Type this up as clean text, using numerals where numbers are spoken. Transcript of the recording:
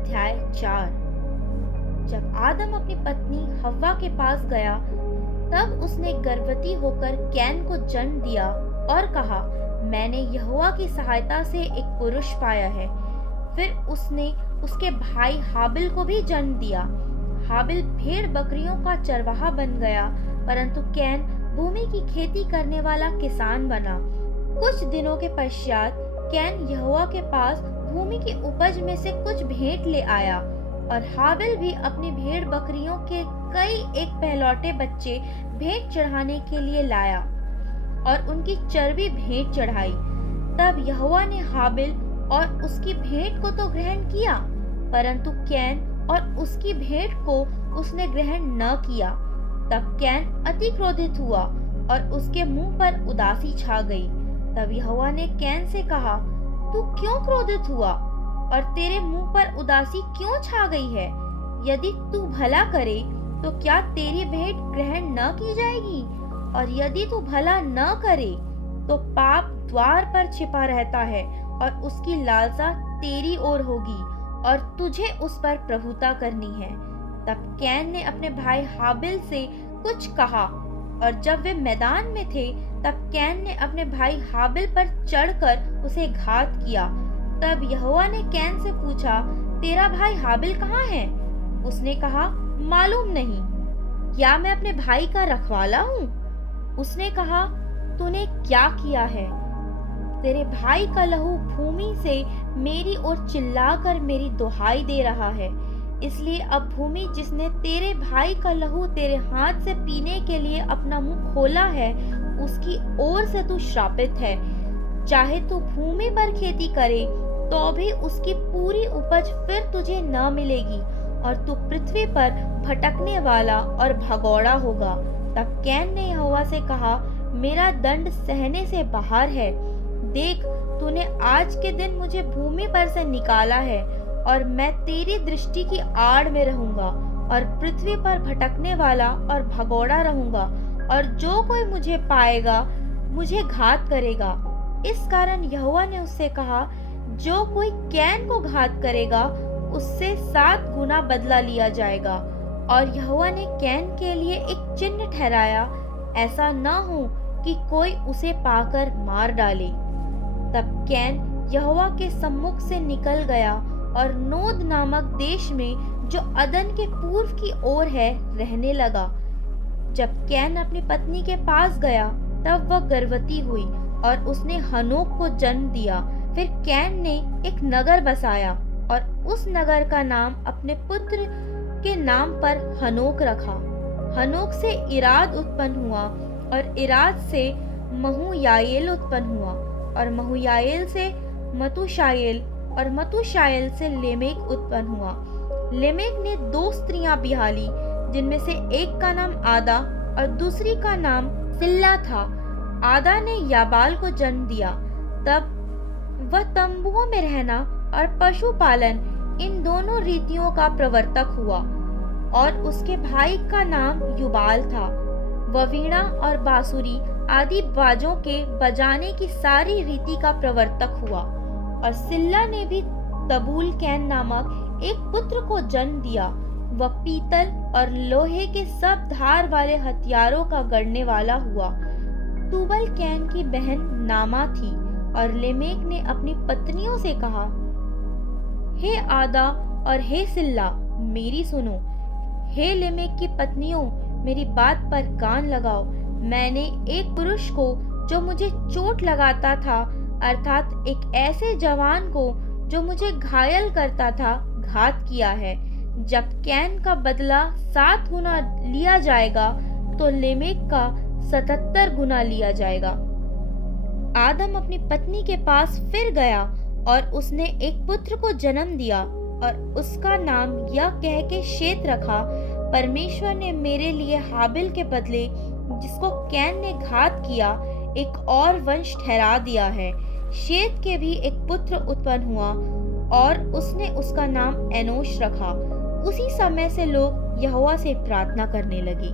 अध्याय 4। जब आदम अपनी पत्नी हव्वा के पास गया, तब उसने गर्भवती होकर कैन को जन्म दिया और कहा, मैंने यहोवा की सहायता से एक पुरुष पाया है। फिर उसने उसके भाई हाबिल को भी जन्म दिया। हाबिल भेड़ बकरियों का चरवाहा बन गया, परंतु कैन भूमि की खेती करने वाला किसान बना। कुछ दिनों के पश्चात कैन यहोवा के पास भूमि की उपज में से कुछ भेंट ले आया, और हाबिल भी अपनी भेड़ बकरियों के कई एक पहलौठे बच्चे भेंट चढ़ाने के लिए लाया और उनकी चर्बी भेंट चढ़ाई। तब यहोवा ने हाबिल और उसकी भेंट को तो ग्रहण किया, परंतु कैन और उसकी भेंट को उसने ग्रहण न किया। तब कैन अति क्रोधित हुआ और उसके मुंह पर उदासी छा गई। तब यहोवा ने कैन से कहा, तू क्यों क्रोधित हुआ और तेरे मुंह पर उदासी क्यों छा गई है? यदि तू भला करे तो क्या तेरी भेंट ग्रहण न की जाएगी? और यदि तू भला न करे तो पाप द्वार पर छिपा रहता है और उसकी लालसा तेरी ओर होगी और तुझे उस पर प्रभुता करनी है। तब कैन ने अपने भाई हाबिल से कुछ कहा, और जब वे मैदान में थे, तब कैन ने अपने भाई हाबिल पर चढ़कर उसे घात किया। तब यहोवा ने कैन से पूछा, तेरा भाई हाबिल कहाँ है? उसने कहा, मालूम नहीं। क्या मैं अपने भाई का रखवाला हूँ? उसने कहा, तूने क्या किया है? तेरे भाई का लहू भूमि से मेरी ओर चिल्लाकर मेरी दुहाई दे रहा है। इसलिए अब भूमि जिसने तेरे भाई का लहू तेरे हाथ से पीने के लिए अपना मुंह खोला है, उसकी ओर से तू श्रापित है। चाहे तू भूमि पर खेती करे तो भी उसकी पूरी उपज फिर तुझे न मिलेगी, और तू पृथ्वी पर भटकने वाला और भगौड़ा होगा। तब कैन ने यहोवा से कहा, मेरा दंड सहने से बाहर है। देख, तूने आज के दिन मुझे भूमि पर से निकाला है, और मैं तेरी दृष्टि की आड़ में रहूंगा और पृथ्वी पर भटकने वाला और भगौड़ा रहूंगा, और जो कोई मुझे पाएगा मुझे घात करेगा। इस कारण यहोवा ने उससे कहा, जो कोई कैन को घात करेगा उससे 7 गुना बदला लिया जाएगा। और यहोवा ने कैन के लिए एक चिन्ह ठहराया, ऐसा न हो कि कोई उसे पाकर मार डाले। तब कैन यहोवा के सम्मुख से निकल गया और नोद नामक देश में, जो अदन के पूर्व की ओर है, रहने लगा। जब कैन अपनी पत्नी के पास गया, तब वह गर्भवती हुई और उसने हनोक को जन्म दिया। फिर कैन ने एक नगर बसाया और उस नगर का नाम अपने पुत्र के नाम पर हनोक रखा। हनोक से इराद उत्पन्न हुआ, और इराद से महूयाएल उत्पन्न हुआ, और महूयाएल से मतूशाएल, और मतूशाएल से लेमेक उत्पन्न हुआ। लेमेक ने 2 स्त्रियां बिहाली, जिनमें से एक का नाम आदा और दूसरी का नाम सिल्ला था। आदा ने याबाल को जन्म दिया। तब वह तंबुओं में रहना और पशुपालन, इन दोनों रीतियों का प्रवर्तक हुआ। और उसके भाई का नाम युबाल था। वह वीणा और बांसुरी आदि बाजों के बजाने की सारी रीति का प्रवर्तक हुआ। और सिल्ला ने भी तबूल कैन नामक एक पुत्र को जन्म दिया। वह पीतल और लोहे के सब धार वाले हथियारों का गढ़ने वाला हुआ। तुबल कैन की बहन नामा थी। और लेमेक ने अपनी पत्नियों से कहा, हे आदा और हे सिल्ला, मेरी सुनो। हे लेमेक की पत्नियों, मेरी बात पर कान लगाओ। मैंने एक पुरुष को, जो मुझे चोट लगाता था, अर्थात एक ऐसे जवान को जो मुझे घायल करता था, घात किया है। जब कैन का बदला 7 गुना लिया जाएगा, तो लेमेक का 77 गुना लिया जाएगा। आदम अपनी पत्नी के पास फिर गया, और उसने एक पुत्र को जन्म दिया, और उसका नाम यह कह के शेत रखा, परमेश्वर ने मेरे लिए हाबिल के बदले, जिसको कैन ने घात किया, एक और वंश ठहरा दिया है। शेत के भी एक पुत्र उत्पन्न हुआ, और उसने उसका नाम एनोश रखा। उसी समय से लोग यहोवा से प्रार्थना करने लगे।